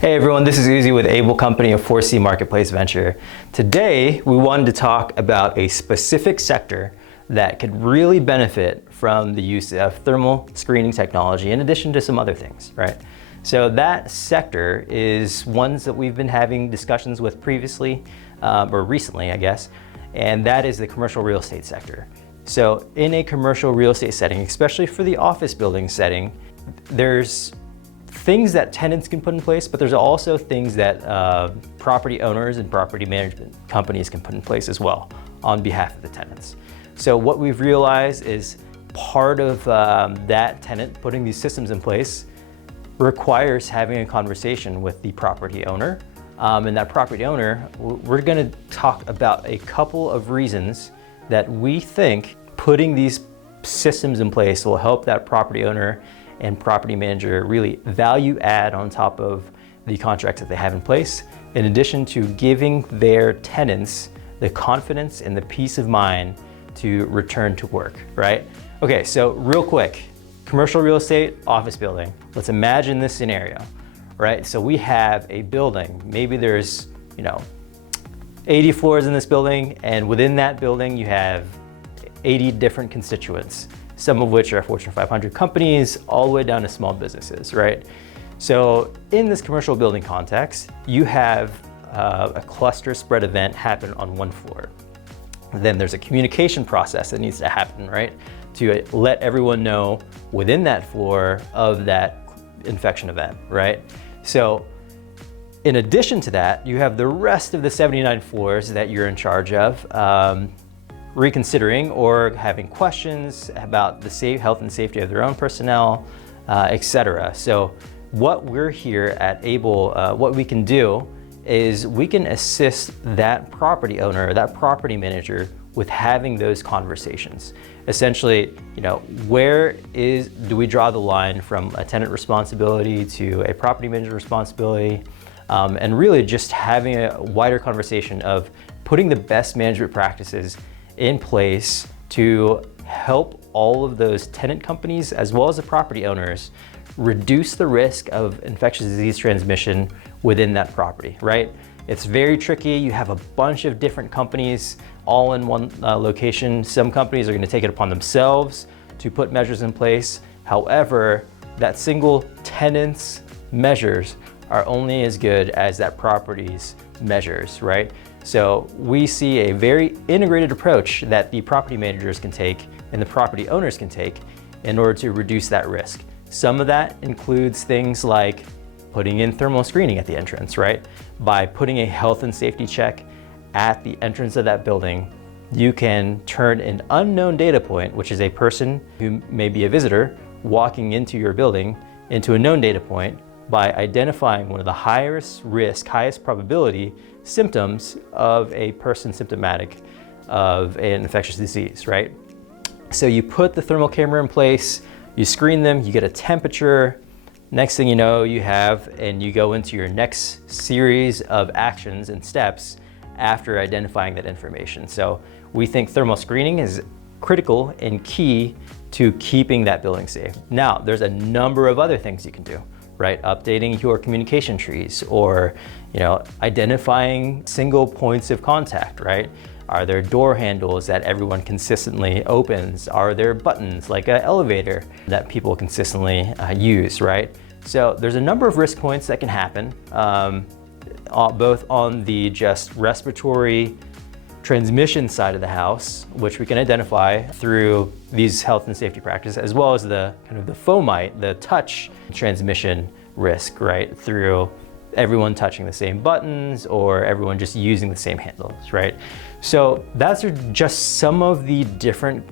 Hey everyone, this is Uzi with Able Company of 4C Marketplace Venture. Today, we wanted to talk about a specific sector that could really benefit from the use of thermal screening technology in addition to some other things, right? So that sector is ones that we've been having discussions with previously, or recently, I guess, and that is the commercial real estate sector. So in a commercial real estate setting, especially for the office building setting, there's things that tenants can put in place, but there's also things that property owners and property management companies can put in place as well on behalf of the tenants. So what we've realized is part of that tenant putting these systems in place requires having a conversation with the property owner. And that property owner, we're gonna talk about a couple of reasons that we think putting these systems in place will help that property owner and property manager really value add on top of the contracts that they have in place, in addition to giving their tenants the confidence and the peace of mind to return to work, right? Okay, so real quick, commercial real estate, office building. Let's imagine this scenario, right? So we have a building, maybe there's, 80 floors in this building, and within that building you have 80 different constituents, some of which are Fortune 500 companies, all the way down to small businesses, right? So in this commercial building context, you have a cluster spread event happen on one floor. Then there's a communication process that needs to happen, right? To let everyone know within that floor of that infection event, right? So in addition to that, you have the rest of the 79 floors that you're in charge of, reconsidering or having questions about the health and safety of their own personnel, etc. So what we're here at Able, what we can do is we can assist that property owner, that property manager with having those conversations. Essentially, where do we draw the line from a tenant responsibility to a property manager responsibility? And really just having a wider conversation of putting the best management practices in place to help all of those tenant companies as well as the property owners reduce the risk of infectious disease transmission within that property, right? It's very tricky. You have a bunch of different companies all in one location. Some companies are going to take it upon themselves to put measures in place. However, that single tenant's measures are only as good as that property's measures, right? So we see a very integrated approach that the property managers can take and the property owners can take in order to reduce that risk. Some of that includes things like putting in thermal screening at the entrance, right? By putting a health and safety check at the entrance of that building, you can turn an unknown data point, which is a person who may be a visitor walking into your building, into a known data point by identifying one of the highest risk, highest probability symptoms of a person symptomatic of an infectious disease, right? So you put the thermal camera in place, you screen them, you get a temperature. Next thing you know, you go into your next series of actions and steps after identifying that information. So we think thermal screening is critical and key to keeping that building safe. Now, there's a number of other things you can do, right? Updating your communication trees or, identifying single points of contact, right? Are there door handles that everyone consistently opens? Are there buttons like an elevator that people consistently use, right? So there's a number of risk points that can happen, both on the just respiratory transmission side of the house, which we can identify through these health and safety practices, as well as the kind of the fomite, the touch transmission risk, right? Through everyone touching the same buttons or everyone just using the same handles, right? So that's just some of the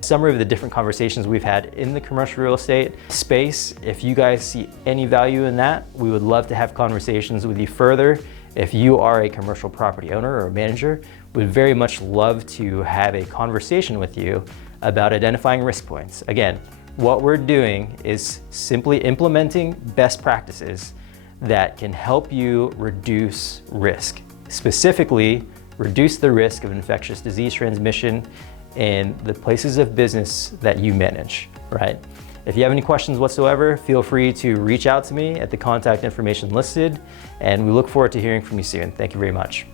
summary of the different conversations we've had in the commercial real estate space. If you guys see any value in that, we would love to have conversations with you further. If you are a commercial property owner or manager, we'd very much love to have a conversation with you about identifying risk points. Again, what we're doing is simply implementing best practices that can help you reduce risk. Specifically, reduce the risk of infectious disease transmission in the places of business that you manage, right? If you have any questions whatsoever, feel free to reach out to me at the contact information listed, and we look forward to hearing from you soon. Thank you very much.